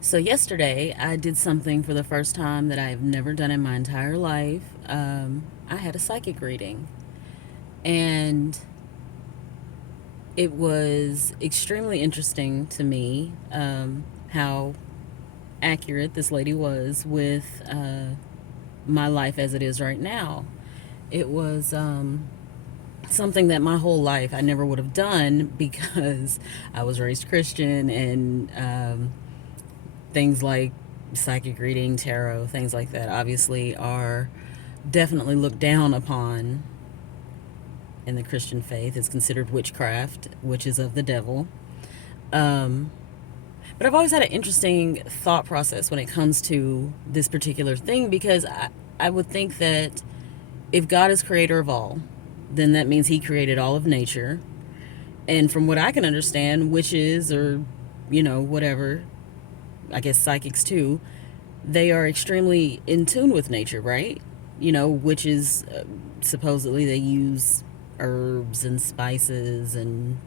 So, yesterday I did something for the first time that I have never done in my entire life. I had a psychic reading, and it was extremely interesting to me how accurate this lady was with my life as it is right now. It was something that my whole life I never would have done because I was raised Christian, and things like psychic reading, tarot, things like that obviously are definitely looked down upon in the Christian faith. It's considered witchcraft, which is of the devil. Um, but I've always had an interesting thought process when it comes to this particular thing because I would think that if God is creator of all, then that means he created all of nature. And from what I can understand, witches or, whatever, I guess psychics too, they are extremely in tune with nature, right? Witches supposedly they use herbs and spices and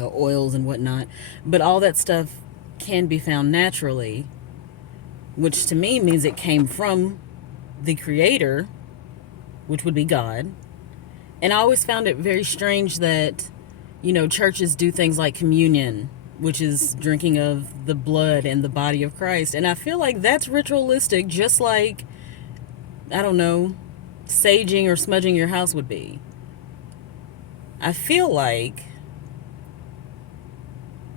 oils and whatnot, but all that stuff can be found naturally, which to me means it came from the creator, which would be God. And I always found it very strange that churches do things like communion, which is drinking of the blood and the body of Christ. And I feel like that's ritualistic, just like, I don't know, saging or smudging your house would be. I feel like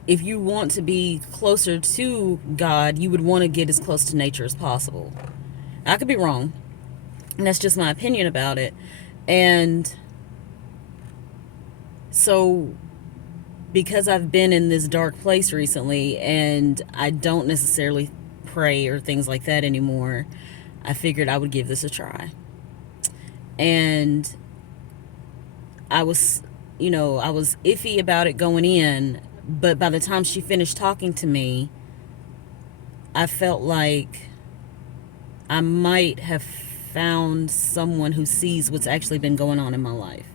if you want to be closer to God, you would want to get as close to nature as possible. I could be wrong. And that's just my opinion about it. And so, because I've been in this dark place recently and I don't necessarily pray or things like that anymore, I figured I would give this a try. And I was iffy about it going in, but by the time she finished talking to me, I felt like I might have found someone who sees what's actually been going on in my life.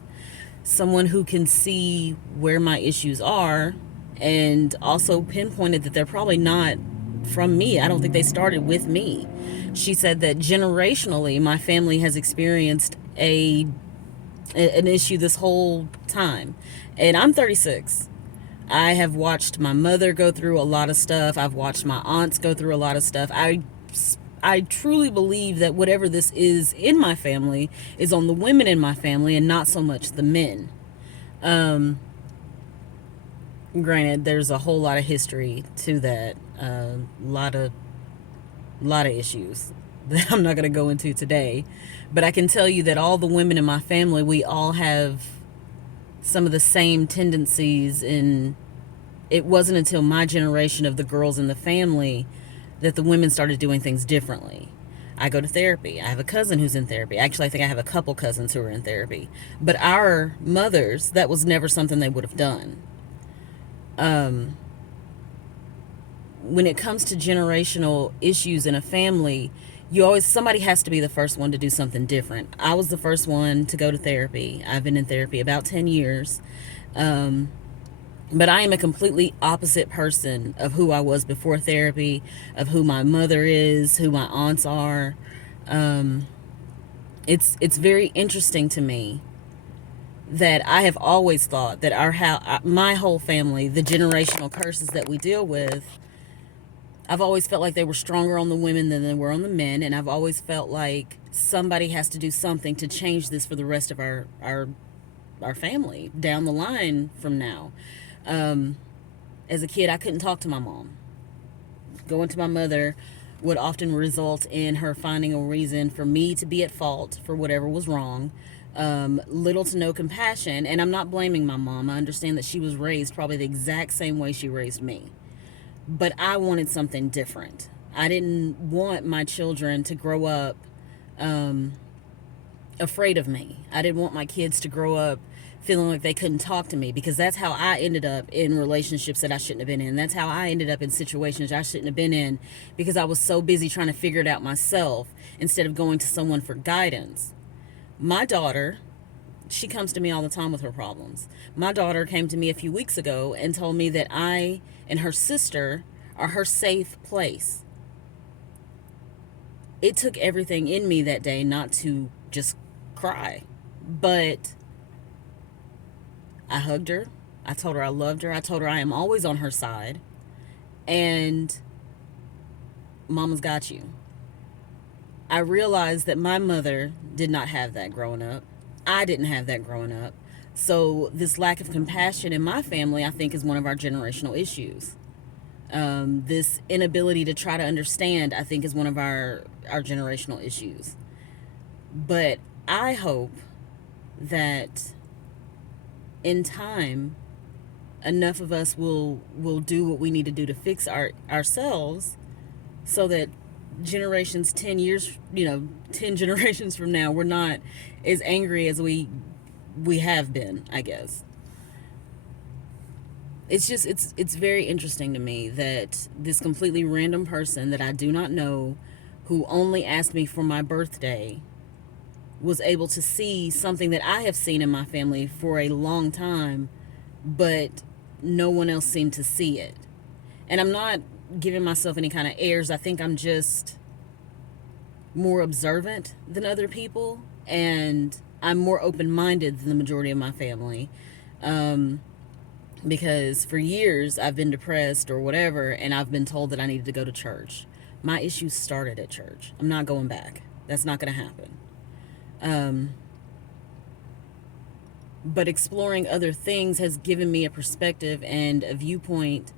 Someone who can see where my issues are and also pinpointed that they're probably not from me. I don't think they started with me. She said that generationally, my family has experienced an issue this whole time. And I'm 36. I have watched my mother go through a lot of stuff. I've watched my aunts go through a lot of stuff. I truly believe that whatever this is in my family is on the women in my family and not so much the men. Um, Granted, there's a whole lot of history to that. A lot of issues that I'm not going to go into today, but I can tell you that all the women in my family, we all have some of the same tendencies. And it wasn't until my generation of the girls in the family that the women started doing things differently. I go to therapy. I have a cousin who's in therapy. Actually, I think I have a couple cousins who are in therapy. But our mothers, that was never something they would have done. Um, when it comes to generational issues in a family, somebody has to be the first one to do something different. I was the first one to go to therapy. I've been in therapy about 10 years. Um, but I am a completely opposite person of who I was before therapy, of who my mother is, who my aunts are. Um, it's very interesting to me that I have always thought that my whole family, the generational curses that we deal with, I've always felt like they were stronger on the women than they were on the men, and I've always felt like somebody has to do something to change this for the rest of our family down the line from now. Um, as a kid, I couldn't talk to my mom. Going to my mother would often result in her finding a reason for me to be at fault for whatever was wrong. Little to no compassion, and I'm not blaming my mom. I understand that she was raised probably the exact same way she raised me. But I wanted something different. I didn't want my children to grow up um, afraid of me. I didn't want my kids to grow up feeling like they couldn't talk to me, because that's how I ended up in relationships that I shouldn't have been in. That's how I ended up in situations I shouldn't have been in, because I was so busy trying to figure it out myself instead of going to someone for guidance. My daughter, she comes to me all the time with her problems. My daughter came to me a few weeks ago and told me that I and her sister or her safe place. It took everything in me that day not to just cry. But I hugged her. I told her I loved her. I told her I am always on her side. And mama's got you. I realized that my mother did not have that growing up. I didn't have that growing up. So, this lack of compassion in my family, I think, is one of our generational issues. This inability to try to understand, I think, is one of our generational issues. But I hope that in time, enough of us will do what we need to do to fix ourselves, so that generations 10 years, 10 generations from now, we're not as angry as we have been, I guess. It's just it's very interesting to me that this completely random person that I do not know, who only asked me for my birthday, was able to see something that I have seen in my family for a long time, but no one else seemed to see it. And I'm not giving myself any kind of airs. I think I'm just more observant than other people, and I'm more open minded than the majority of my family. Um, because for years I've been depressed or whatever, and I've been told that I needed to go to church. My issues started at church. I'm not going back. That's not going to happen. Um, but exploring other things has given me a perspective and a viewpoint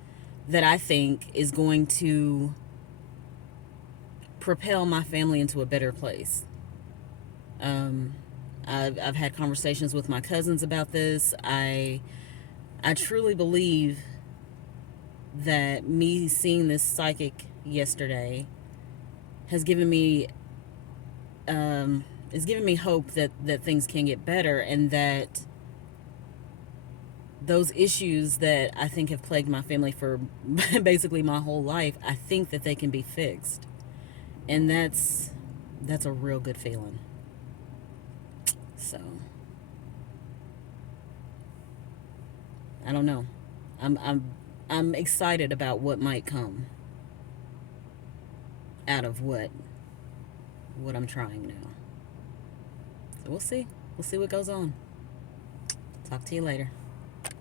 that I think is going to propel my family into a better place. Um, I've had conversations with my cousins about this. I truly believe that me seeing this psychic yesterday has given me is giving me hope that things can get better, and that those issues that I think have plagued my family for basically my whole life, I think that they can be fixed. And that's a real good feeling. So, I don't know. I'm excited about what might come out of what I'm trying now. So we'll see. We'll see what goes on. Talk to you later.